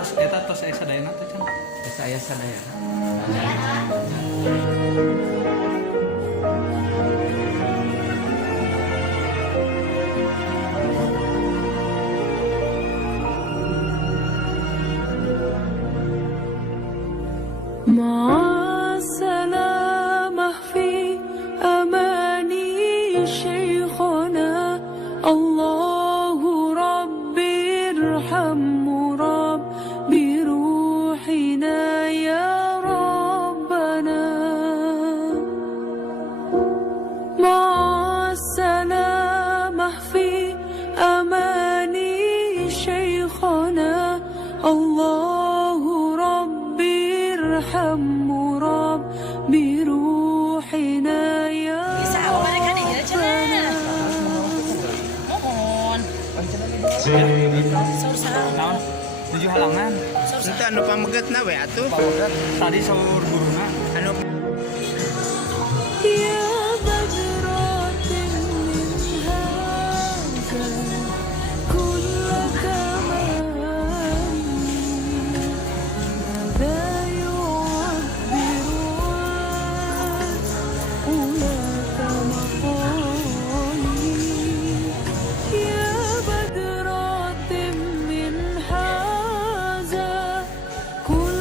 tos saya sadayana teh can. Saya sadaya. مع السلامة في أماني شيخنا الله ربي ارحم ربي روحنا يا ربنا مع السلامة في أماني شيخنا الله ربي ارحم ربي روحنا يا Bisa aku balik kan ya cenah. Mohon. Naon? Tujuh halangan. Itu anu pamegetna we atuh. Tadi saur guruna. Anu يا بدرة من هذا كل كمال هذا يعبر أولاك مقالي يا بدرة من هذا كل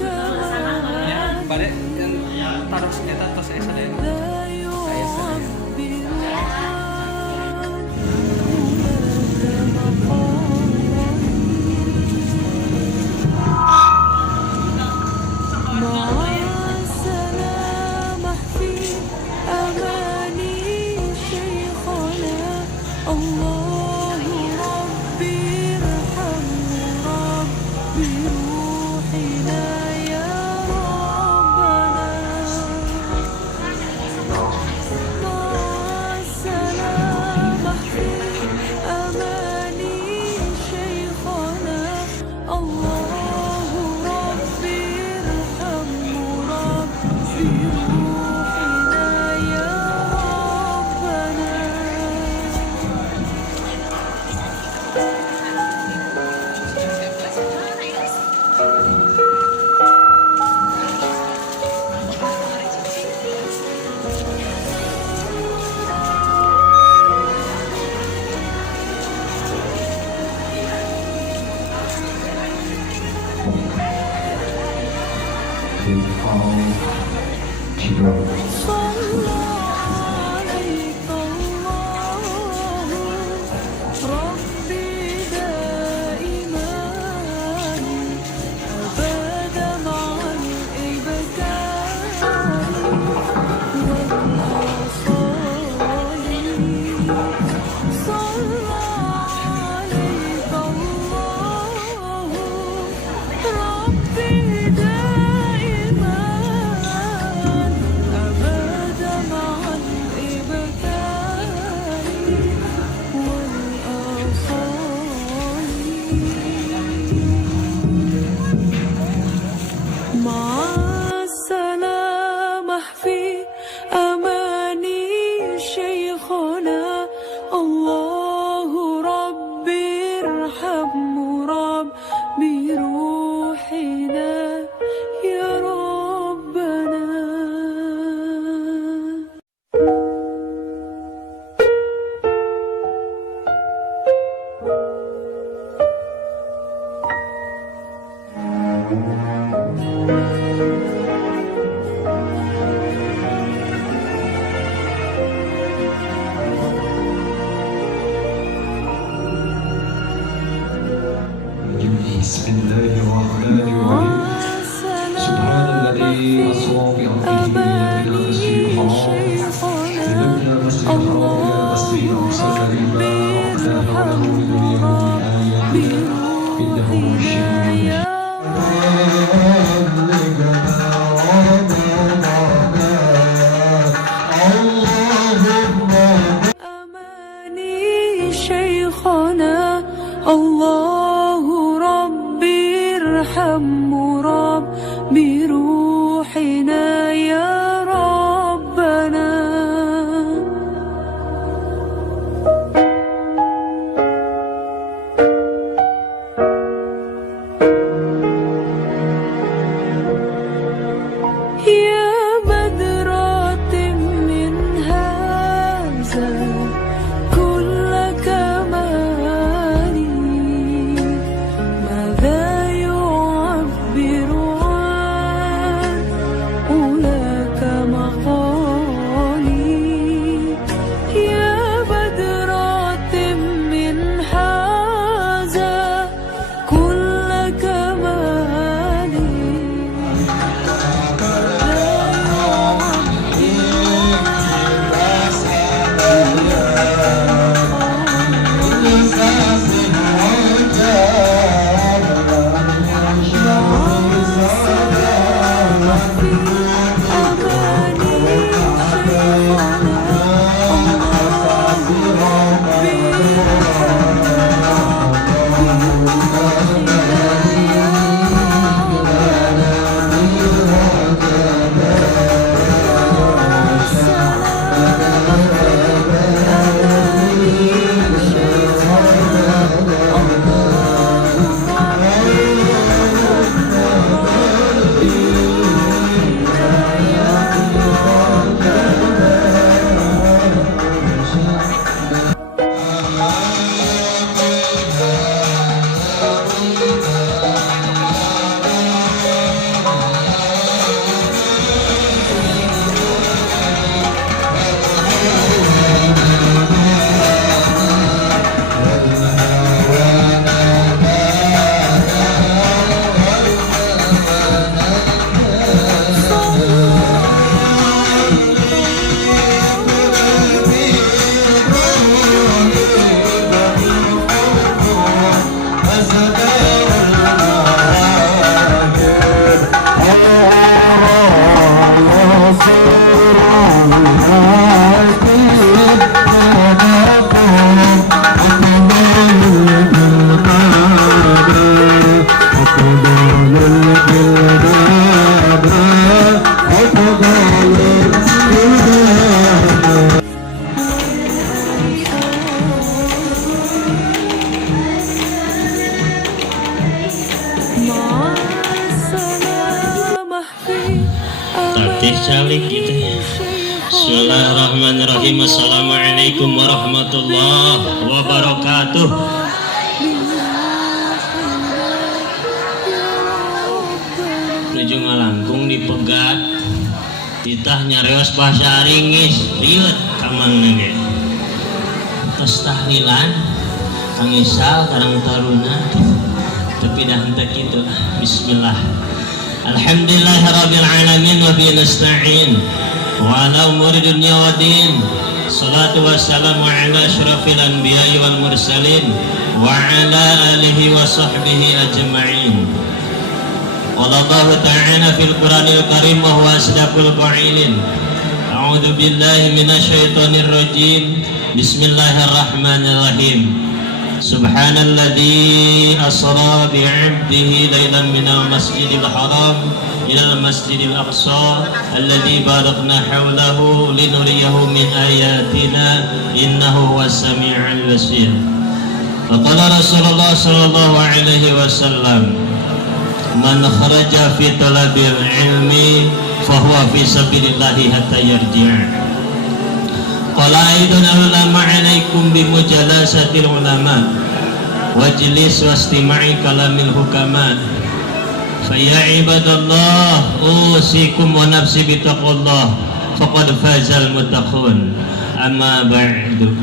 Ya, كمال Bade, yang مع السلامة في Takdir calik gitu ya. Bismillahirrahmanirrahim. Assalamualaikum warahmatullahi wabarakatuh. Nuju ngalangkung dipegat ditah nyareos bahasa Aringis riut kamangna ge. Tos tahlilan Kang Isal karang taruna tapi dah henteu kitu. Bismillah. Alhamdulillahirabbil alamin wa bihi nasta'in wa ala umuri dunya waddin. Salatu wassalamu ala asyrafil anbiya'i wal mursalin wa ala alihi wa sahbihi ajma'in. Qala Allah ta'ala fil Qur'anil Karim wa huwa asdaqul qa'ilin. A'udzu billahi minasyaitonir rajim. Bismillahirrahmanirrahim. Subhanalladzi asra bi'abdihi lailan minal masjidil haram ilal masjidil aqsa alladzi barakna hawlahu linuriyahu min ayatina innahu huwas sami'ul basir. Faqala Rasulullah sallallahu alaihi wasallam, man kharaja fi talabil ilmi fahuwa fi sabilillahi hatta yarji'a. Qala aidun ulama alaikum bimujalasatil ulama wajlis wastima'i kalamil hukama. Faya ibadallah usikum wa nafsi bitaqullah faqad fazal muttaqun. Amma ba'du.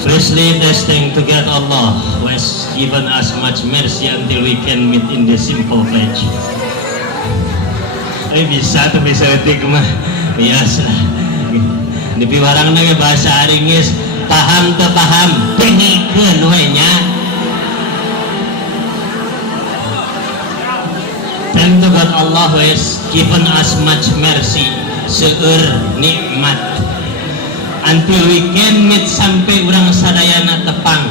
Firstly, testing to get Allah who has given us much mercy until we can meet in the simple pledge. Bisa tuh bisa etik mah biasa. Di warang nage bahasa Aringis paham teu paham pengikeun we nya. Thank to God Allah who has given us much mercy, seueur nikmat until we can meet sampai urang sadayana tepang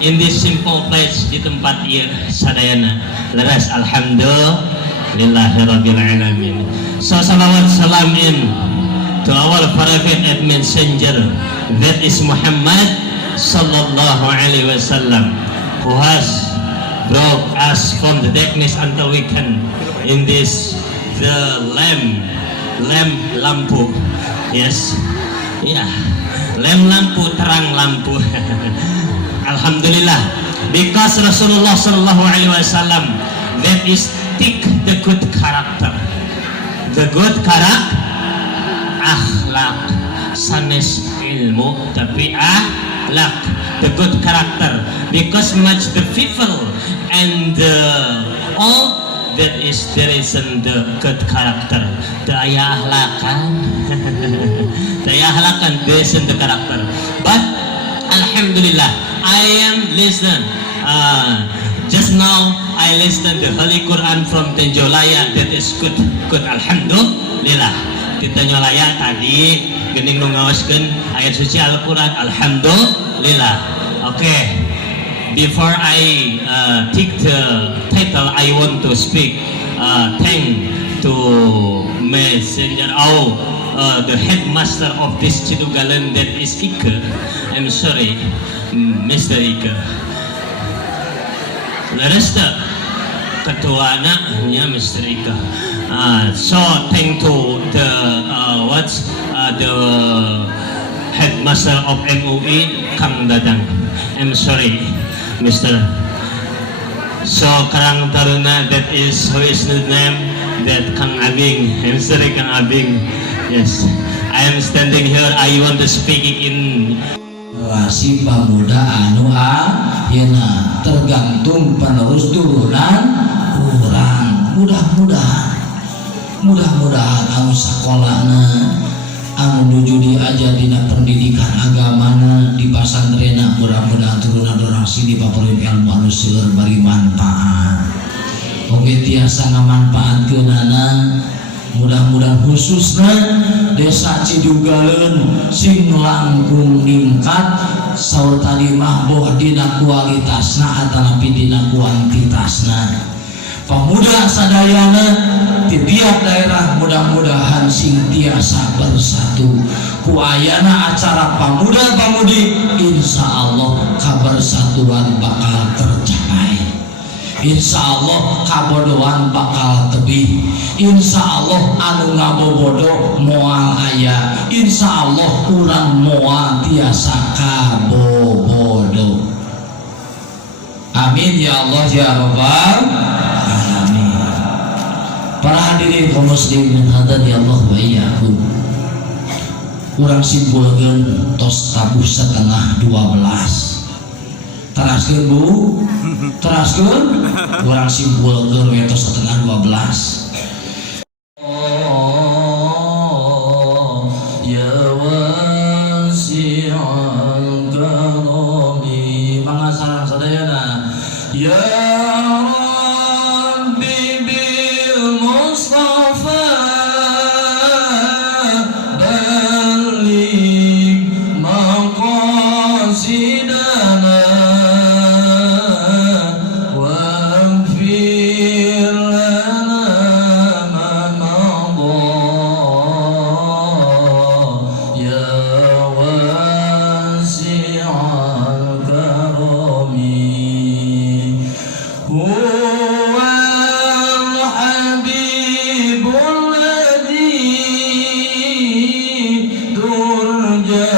in this simple place di tempat ieu sadayana. Leres alhamdulillahirabbil alamin. So salawat salam in to our prophet and messenger, that is Muhammad sallallahu alaihi wasallam, who has brought us from the darkness until we can in this the lampu. Yes, yeah, lampu terang lampu. Alhamdulillah, because Rasulullah sallallahu alaihi wasallam that is take the good character, akhlak sanes ilmu tapi akhlak, the good character, because much the people and all that is there is in the good character, the aya akhlakan the aya akhlakan this in the character. But alhamdulillah I am listen just now I listened the Holy Quran from Tenjolaya, that is good alhamdulillah. Kita nyolaya tadi gening nu ngaoskeun ayat suci Al-Qur'an alhamdulillah. Okay, before I take the title I want to speak thank to messenger the headmaster of this Cidugalan, that is Ike. I'm sorry Mr. Ike. Leres ketuana nya Mr. Ika. So thank to the the headmaster of MUI Kang Dadang. I'm sorry Mr. So Karang Taruna, that is who is the name, that Kang Abing. I'm sorry Kang Abing. Yes, I am standing here. I want to speak in si pemuda anu ayeuna tergantung penerus turunan urang. Mudah-mudahan anu sakolana anu nuju diajar dina pendidikan agamana di pasantrenna, mudah-mudahan turunan urang sini paparin ilmu anu seueur bari manfaat. Oge tiasa ngamanfaatkeunana mudah-mudahan khususnya desa Cidugaleun sing langkung ningkat saur tadi mah boh dina kualitasna atanapi dina kuantitasna. Pemuda sadayana di tiap daerah mudah-mudahan sing tiasa bersatu ku ayana acara pamuda pamudi insya Allah kabersatuan bakal tercapai, insya Allah kabodohan bakal tebih, insya Allah anu ngabobodo moal aya, insya Allah urang moal tiasa kabobodo. Amin ya Allah ya Rabbal alamin. Para hadirin kaum muslimin hadani Allah wa iyyakum. Urang simpulkeun tos tabuh setengah 12. Teraskeun Bu, teraskeun urang simpulkeun we tos setengah 12. Ya wasi'al karami mangga sareng sadayana. Ya Rabbi bil Mustafa balik maqasidana waghfir lana ma madha ya wasi'al karami. هو الحبيب الذي ترجى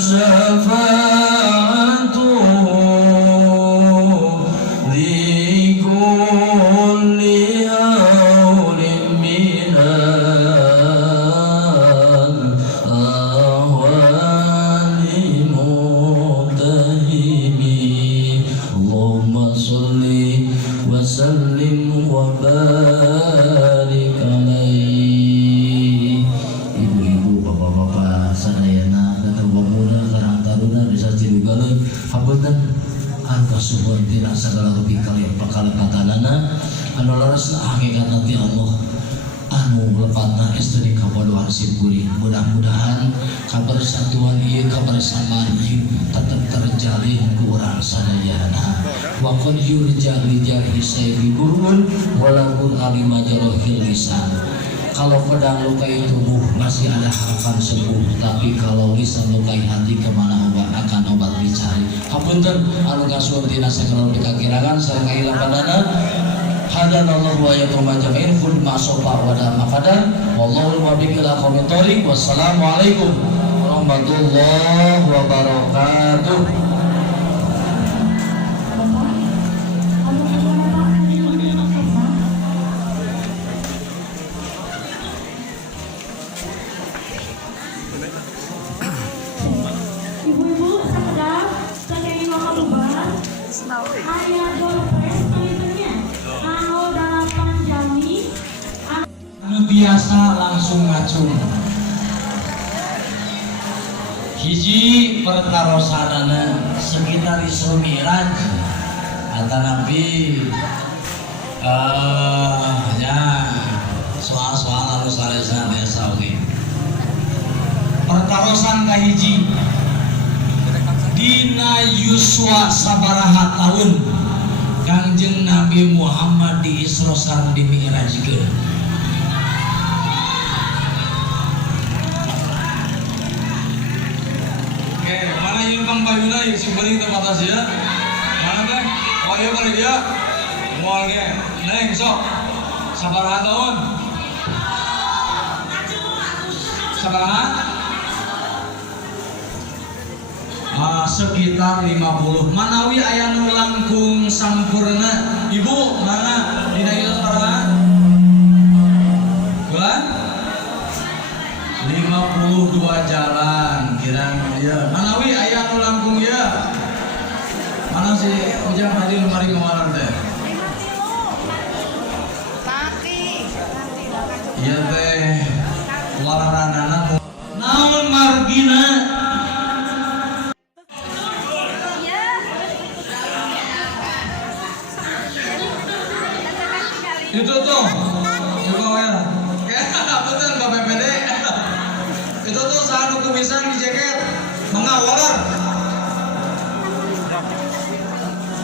شفاعته لكل هول من الأهوال متهم. اللهم صل وسلم وبارك عليه. Ibu-ibu, bapak-bapak sadayana datang pemuda karang taruna desa Cidugaleun hapunten angka suhun tina sagala rupi kali pakalepatanana anu larasna hakikat nanti Allah anu lepatna estri kabodohan simpuli. Mudah-mudahan kabersatuan ieu kabersamaan ieu tetap terjalin ku urang sadayana. Wa qad yurja li jarhi sayyi burun walaupun alima jarohil lisan. Kalau pedang lukai tubuh masih ada harapan sembuh, tapi kalau lisan lukai hati kemana obat akan obat dicari. Hapunten anu kasuhun tina sagala pikakirangan sareng ilapanana. Hadanallahu wa iyyakum ajmain khud ma sofa wa da maqadar wallahu muwaffiq ila aqwamit thoriq. Wassalamualaikum warahmatullahi wabarakatuh. Ibu-ibu sekedar kakek lima keluar ayah dolpes tulisannya anu 8 jami Anu biasa langsung ngacung. Hiji perkarosanana sekitar Isra Mi'raj atanapi ya soal-soal anu saresna desa oge. Perkarosan kahiji dina yuswa sabaraha tahun Kangjeng Nabi Muhammad di Isra sareng di Mi'rajkeun. Oke, mana ieu Kang Bayuna ieu simpeling teh batas ya? Mana teh? Oh ieu balik dia. Moal ge. Neng sok. Sabaraha tahun? Sabaraha? Sekitar 50 manawi aya nu langkung sampurna. Ibu mana dina ieu sabaraha? Bulan 52 jalan kirang dia. Manawi aya nu langkung ya. Mana si ujang tadi lemari kemarin teh? Iya teh wararanana naon margina. Itu tuh, coba ya. Oke, tulisan di jaket. Mengawal.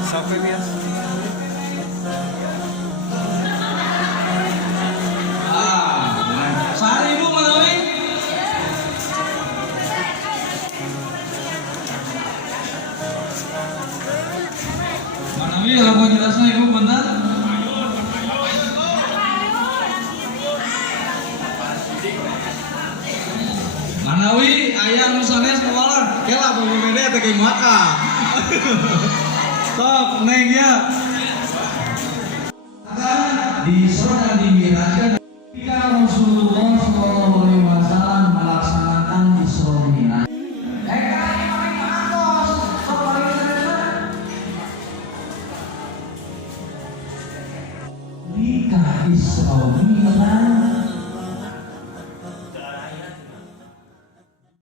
Sampai biasa. Sehari ibu Manawi. Manawi, kalau jelasnya ibu benar. Manawi, ayam misalnya sekolah, kela bapak beda tegi maka. Top, neng ya. Di surga dimiraskan ketika Rasulullah SAW melaksanakan Isra Mi'raj. Ketika Isra Mi'raj